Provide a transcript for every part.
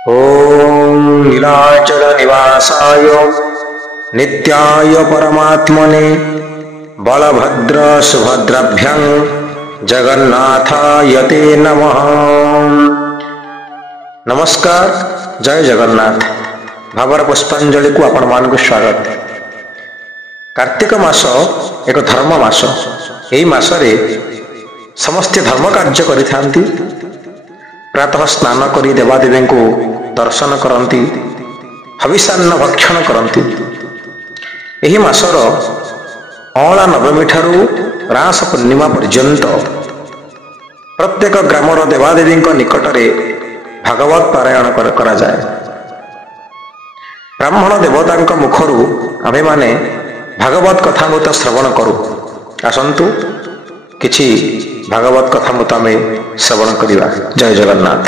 ओम नीलाचल निवासाय नित्याय परमात्मने बलभद्र सुभद्राभ्यां जगन्नाथाय ते नमः। नमस्कार, जय जगन्नाथ। भावर पुष्पांजलि को आपण मान को स्वागत। कार्तिक मास एक धर्म मास। यही मासरे समस्त धर्म कार्य करिथांती। प्रातः स्नान करी देवादेवी को दर्शन करती, हविषान्न भक्षण करती। यही मासर अँला नवमी ठारू रास पूर्णिमा पर्यंत प्रत्येक ग्रामर देवादेवी निकटरे भागवत पारायण करा जाए। ब्राह्मण देवता मुखर आमे माने भागवत कथामृत श्रवण करू। आसंतु किछि भागवत कथामृत आमे श्रवण करिवा। जय जगन्नाथ।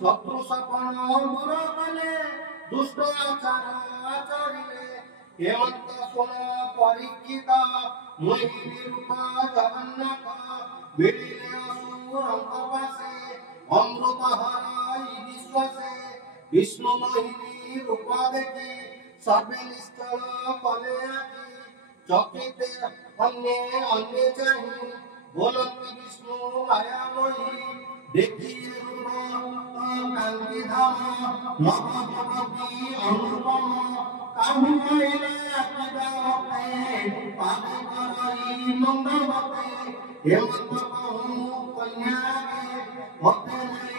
शत्रु सपन दूर कले दुष्ट आचार आचरिले हेमंत सोन परीक्षित मुनि निरूप जगन्नाथ मिलिले असुरंक पासे अमृत हराई विश्वासे विष्णु मोहिनी रूप देखि सर्वे निष्ठल कले आखि चकिते अन्य अन्य चाहि बोलती विष्णु मायामयी देखी कांति धाम नवभगवती अनुपम काहु कहले अकदावते पावे करई मंगलवते हेमंत कहूँ कन्या भक्त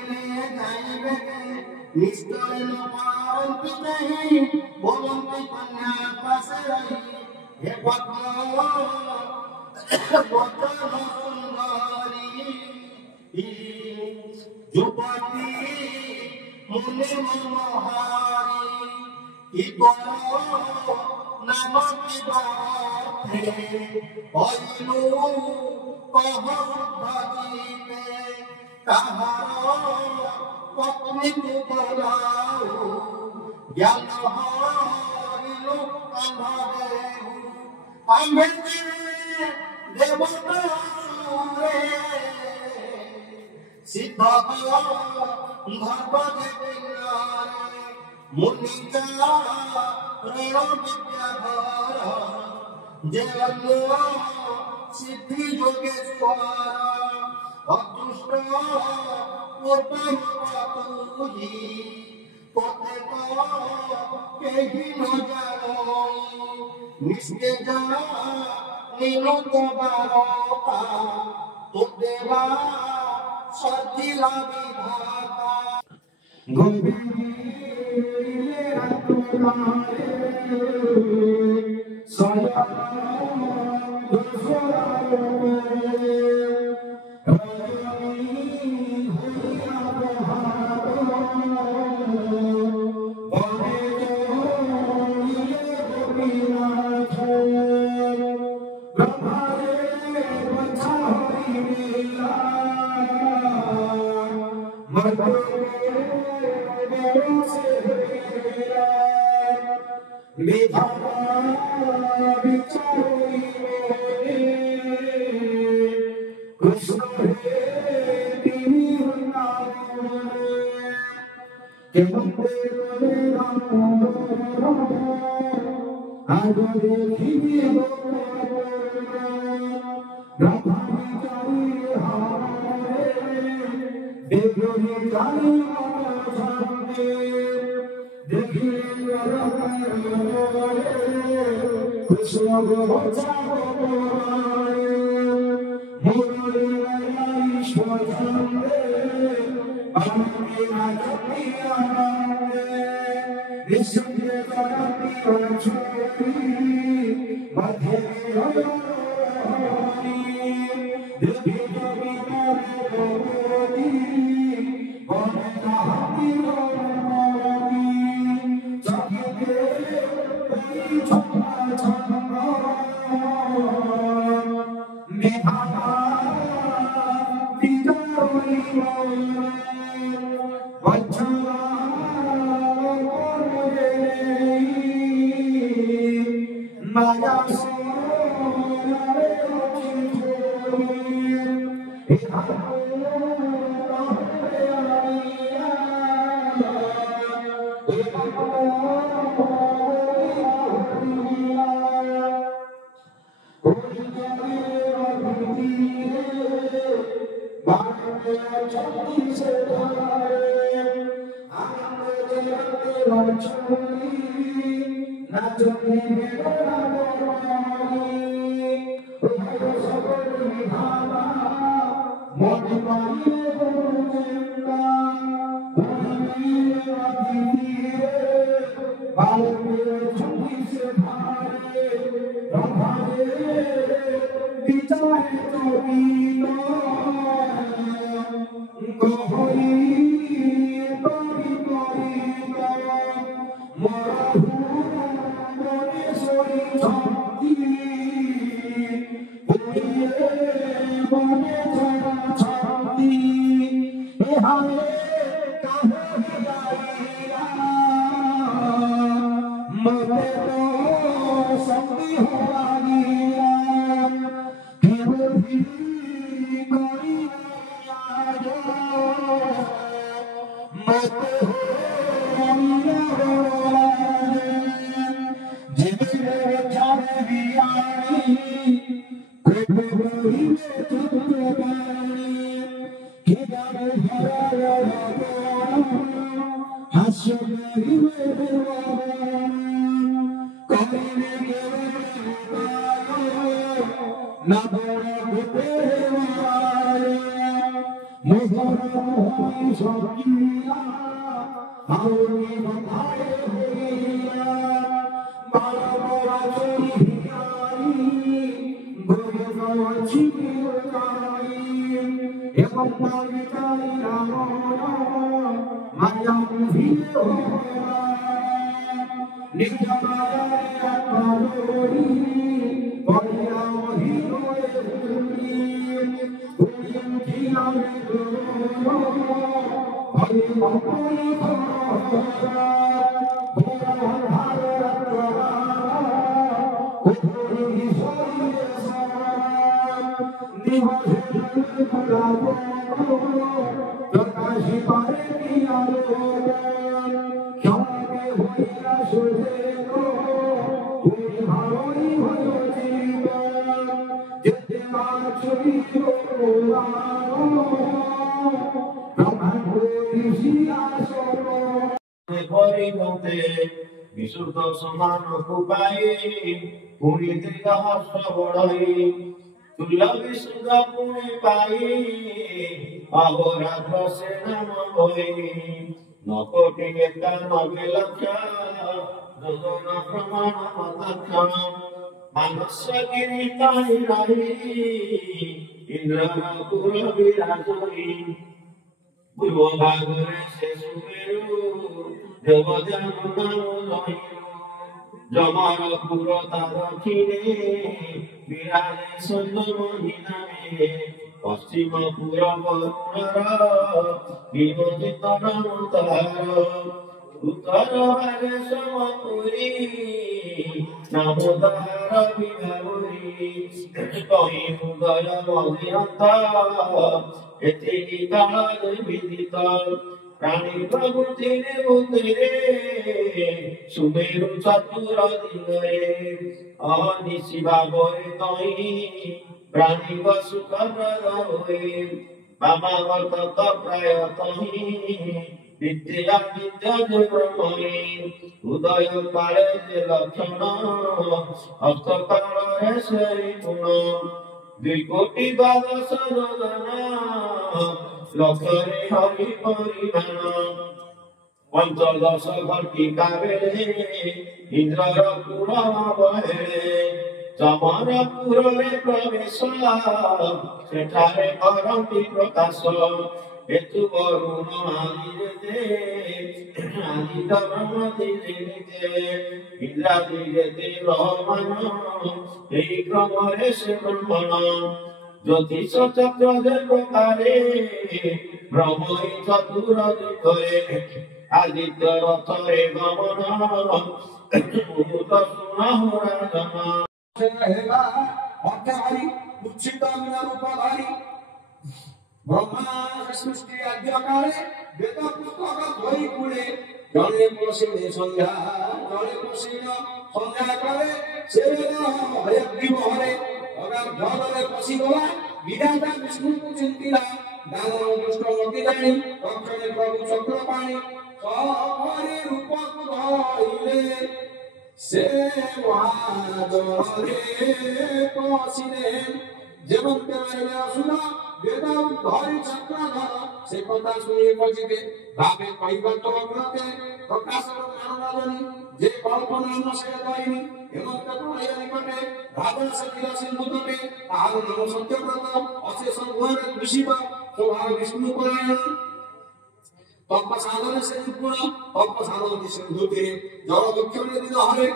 मिले जाइबे निष्ठय न पारंति नहीं बोलंती कन्या पासे रही हे पद्म वचन सुंदरी जुपति मुनि मनोहारी की करो नाम की बात अइलू कहो भजीवे कहारो पत्नी को बोलाओ ज्ञान हरिलू अंधेरू अम्बेजे देवता सुरे सिद्ध भगवत मुनिका ऋण विद्याधर जय सिद्धि योगेश्वर अदृष्ट पूर्वी पोते केही न जानो निस्तेज नीलो बारता तो देवा सतिला विधाता गोविंदे रत्नारे सया মায়া সোনারে বিশুদ্ধ সমানକୁ ପାଇ ପୁଣି ଦୀର୍ଘ ହର୍ଷ ବଢ଼ଇ ତୁଲ୍ୟ ବିଶୁଦ୍ଧ ପୁଣି ପାଇ ଅବରାଧ ସେ ନାମ ବହି ନ କୋଟି ଏକାନବେ ଲକ୍ଷ ଯୋଜନ ପ୍ରମାଣ ମଦକ୍ଷ ମାନସ ଗିରି ପାଇ ରହି ଇନ୍ଦ୍ରର ପୁର ବିରାଜଇ ପୂର୍ବ ଭାଗରେ ସେ ସୁମେରୁ जमार पुर तारखिरे विराजे सन्नमणि नामे पश्चिम पुर वरुणर विमोचित नाम तार उत्तर भागे समपुरी नाम तार विभावरी कहि उदय मध्यंत एति काल विदित प्राणी प्रभुतिरे बुद्धिरे सुमेरु चतुर दिगरे अनिशि भावरे तहि प्राणी सुखद होए वामावर्त प्राय तहि विद्या विद्या ब्रह्मणे उदय काले लक्षण हस्तकाल श्री गुण 2 कोटि 12 योजना लक्षरे हरि परिमाण पंचदश घटिका बेले इंद्रर पुर बहेले जमरपुरे प्रवेश सेठारे करंती प्रकाश हेतु वरुण आदि धर्म दिले इंद्रादि रहमान এই ক্রমরে সে ব্রহ্মণ ज्योतिष चक्र प्रकारे ब्रह्मई चतुर दिगरे আদিত্য রথরে গমন ভূত সুনহরাগম হেবা অর্থহারি উচ্ছিত রূপধারী ব্রহ্মা সৃষ্টি আদ্যকালে বেদ পুস্তক ধরি কুলে জলে পশিলে সন্ধ্যা জলে পশিল সন্ধ্যা কালে সে হয়গ্রীব হরে জলে পশিগলা বিধাতা বিষ্ণুকে চিন্তিলা দানব দুষ্ট মতি জানি রক্ষণে প্রভু চক্রপাণি সহরে রূপক ধরিলে সে মহাজরে পশিলে যেমন তেলে আসুন বেদ ধরি চক্রধর সে কথা শুনিয়ে পচিতে ভাবে কইবা তো অগ্রতে প্রকাশ জানি যে কল্পনা সে যায়নি হেমন্ত প্রলয় নিকটে রাজা সখিল সিন্ধু তটে তাহার নাম সত্যব্রত অশেষ গুণের কৃষিব স্বভাব বিষ্ণু পুরাণ তপ সাধনে সে গুণ তপ সাধন সিন্ধু তীরে জল দক্ষিণে দিন হরে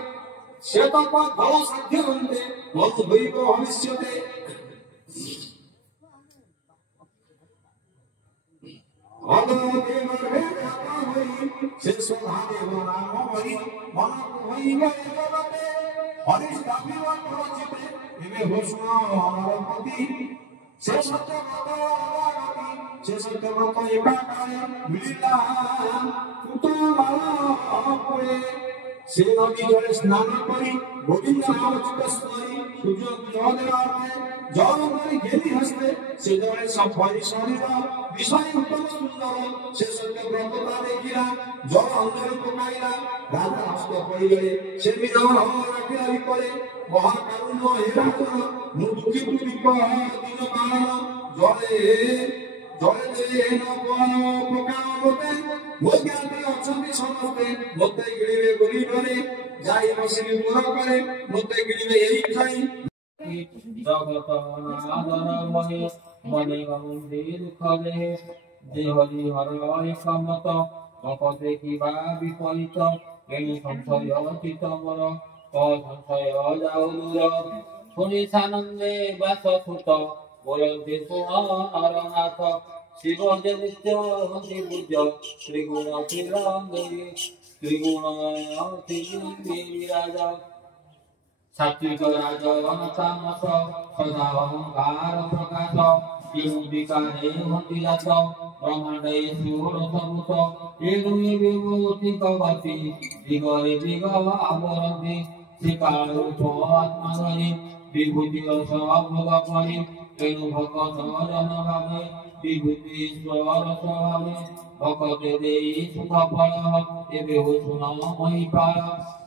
সে তপ ফল সাধ্য বন্ধে মত হইব ভবিষ্যতে সে স্বভাবে নাম হরি মন হইব জগতে হরিশ দাবিব প্রচিতে এবে হোসন অমরপতি সে সত্যব্রত অবগতি সে সত্যব্রত একাকারে মিলিলা পুতমালে সে নদী জলে স্নান করি গোবিন্দ নাম চিত্ত স্মরি সূর্য জল দেওয়ার জল করে ঘেরি হস্তে সে জলে সব শরীর বিষয় উত্তম সুন্দর সে সত্যব্রততা দেখিলা জল অন্তরে পকাইলা রাজা হস্ত পড়িলে সে বিধব রাখিলা বিপরে মহাকারুণ্য হেরা কর মু দুঃখিত বিপদ দিন কারণ জলে জলে দেহে পকামতে বৈজ্ঞানিক অଛନ୍ତି ସମସ୍ତେ ମୋତେ ଗିଳିବେ ଗରିବରେ ଯାଇ ବସିବି ଦୂର କରେ ମୋତେ ଗିଳିବେ ଏହି ଠାଇ জগত আদর মনে মনে মন্দির খলে দেহরি হর একমত ভকতে কিবা বিপরীত এই সংশয় চিতমর সংশয় যাও দূর শুনি সানন্দে বাস সুত বলতে শুণ নরনাথ শিব যে নিত্য হন্তি পূজ্য ত্রিগুণ ত্রিরঙ্গী ত্রিগুণ বিরাজ সাত্বিক রাজন তামস সদা অহংকার প্রকাশ বিকারে হন্তি জাত ব্রহ্মাণ্ডে সুরসভূত এগুণে বিভূতি কবতি দিগরে দিগ আবরন্তি শ্রীকাল আত্মধরি বিভূতি সভোগ করি তেণু ভকত জন ভাবে বিভূতি ঈশ্বর স্বভাবে ভকতে দেই সুখ ফল এবে শুন মহিপাল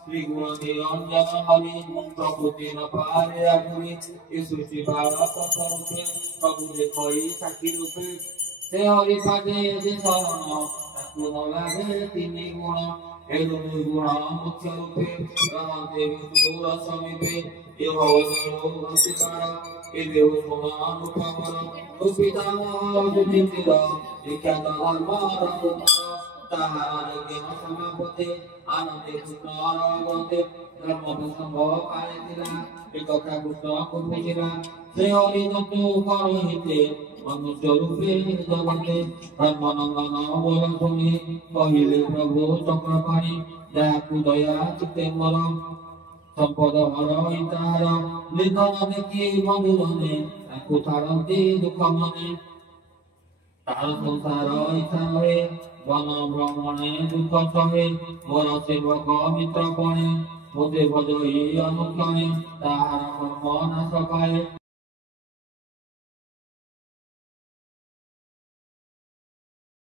ত্রিগুণ নিরঞ্জন হরি প্রকৃতি ন পারে আগুনি এ সৃষ্টি ভারত স্বরূপে প্রভু দেখই সাক্ষী রূপে সে হরি পাদে যে শরণ তাকু ন লাগে তিনি গুণ এ গুণ মুখ্য রূপে রমতে বিষ্ণুর সমীপে এ ভগবান কার এ দেহ শুন মুখ কর রূপিতাম চিন্তিত বিখ্যাত ধর্ম তাহার জ্ঞান সমাপতে আনন্দে কৃষ্ণে ধর্ম প্রসঙ্গ পাইছিলা এ কথা কৃষ্ণকে বুঝিলা সে হরি দত্ত করহিতে মনুষ্য রূপে জগতে ধর্মনন্দন বল শুনি কহিলে প্রভু চক্রপাণি যাহাକୁ দয়া চিত্তে মর সম্পদ হরই তাহার নিধন দেখি মধুরনে তাକୁ ছাড়ନ୍ତି দুঃখ মনে তার সংসার ইচ্ছা হয়ে বন ভ্রমণে দুঃখ সহে মোর সেবক মিত্র পণে মোদে ভজ এই অনুক্ষণে তাহার কর্ম নাশ পায়